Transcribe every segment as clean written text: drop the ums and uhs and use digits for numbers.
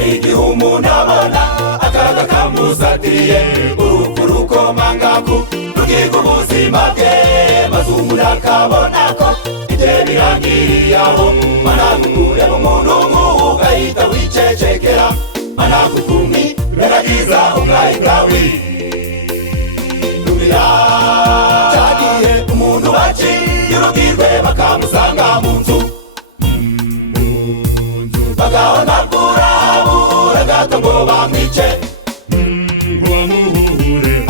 hari igihe umuntu abona akaga kamusatiriye urupfu rukomangaku rugiga ubuzima bwe maze umuntu akabona ko ibye birangiriye aho managukure mu muntu nk'uwo ugahita wicecekera managukumi beragiza ubwayi bwawe nubira cyagiye umuntu baciye urubwirwe bakamusanga mu nzu bagahona bwurabura gato ngo bamwice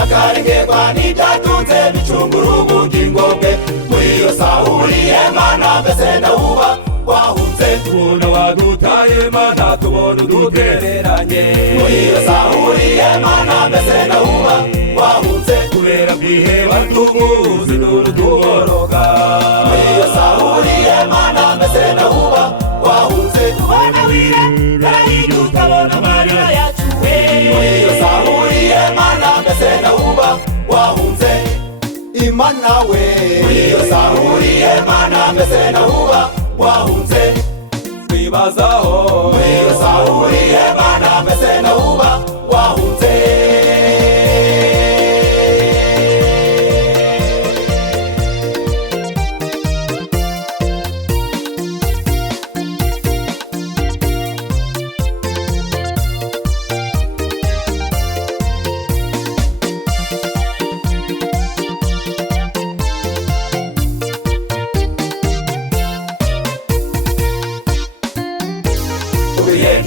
akarengerwa n'ibyatunze bicungura ubugingo bwe muri iyo sahuriye mana mbese ndawuba wahunze tubona wadutaye mana tubona udutereranye muri iyo sahuriye mana mbese ndawuba wahunze kubera kwiheba tuguzi n'urutuboroga muri iyo sahuriye mana mbese ndawuba wahunze tubona wire barahiga utabona amarira yacu we muri iyo sahuriye mana mbese ndawuba wahunze imana we muri iyo sahuriye mana mbese ndawuba wahunze twibazaho muri iyo sahuriye mana mbese ndawuba wahunze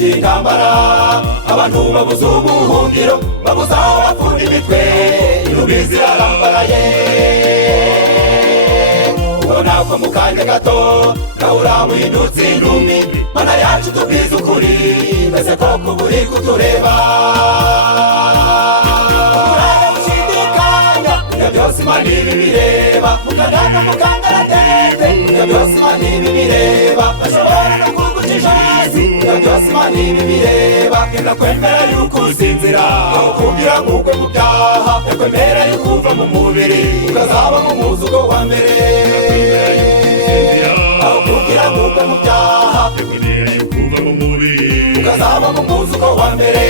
intambara abantu babuze ubuhungiro babuze aho bapfunda imitwe irubizi arambaraye ubona ko mu kanya gato nawe uramuhindutse indumi mana yacu tubwize ukuri mbese koko buri kutureba urashidikanya ibyo byose imana ibi bireba mukandana mukandaratete ibyo byose imana ibi bireba bashobora no kugucisha hasi ibyo byose imana ibi bireba inakwemera yuko usinzira aho kugira ngo ugwe mu byaha yakwemera yuko uva mu mubiri ukazaba mu muzuko wa mbere aho kugira ngo ugwe mu byaha yakwemera yuko uva mu mubiri ukazaba mu muzuko wa mbere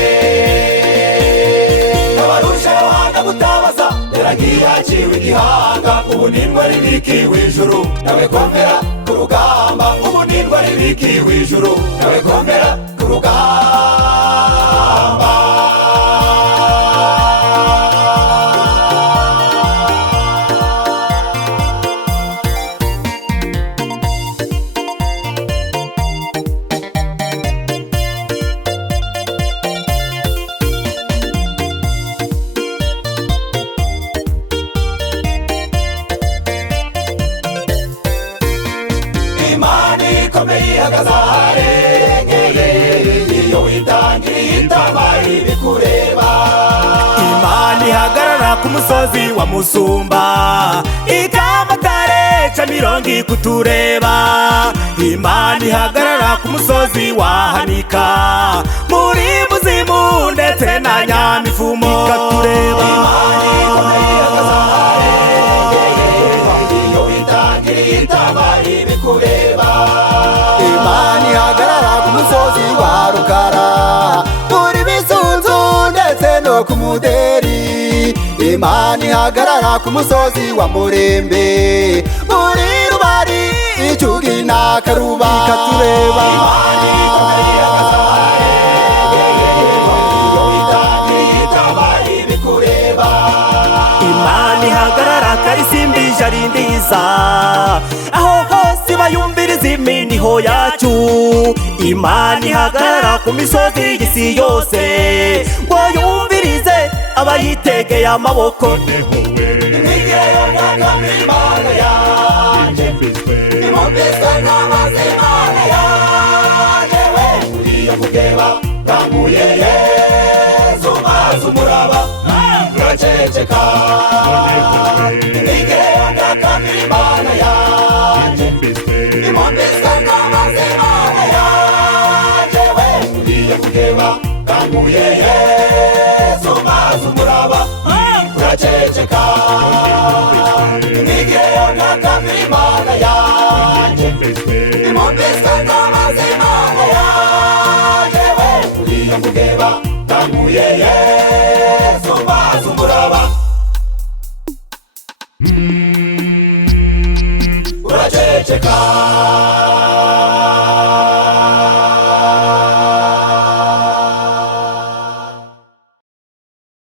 abarusha yohana gutabaza yaragiye aciwe igihanga ubu nindwa ribikiwe ijuru nawe komera ku rugamba ubu nindwa ribikiwe ijuru nawe komera ku rugamba Imana ihagarara ku musozi wa Musumba ikamatare ca mirongo ikutureba Imana ihagarara ku musozi wa Hanika muri muzimu ndetse na Nyamifumo ikatureba Imana ikomeye iyo itangiriye itabari bikureba Imana ihagarara ku musozi wa Rukara muri Bisunzu ndetse no ku Muderi Imana ihagarara ku musozi wa Murembe muri Rubari Icugi na Karuba ikatureba Imana ikomeye iyo itangiriye itabari bikureba Imana ihagarara Karisimbi Jarindiza aho hose bayumviriza iminiho yacu Imana ihagarara ku misozi y'isi yose ngo yumvirize abayitegeye amaboko Nigeyo nakama Imana yanje nimumvise n'amazi Imana yanje we uriye kugeba tambuye Yesu maze umuraba uraceceka Nigeyo nakama Imana yanje nimumvise n'amazi Imana yanje we uriye kugeba tambuye Yesu maze umuraba uraceceka Nigeyo nakama Imana yanje nimumvise n'amazi Imana yanje we uriye igihe batanguye Yesu maze umuraba uraceceka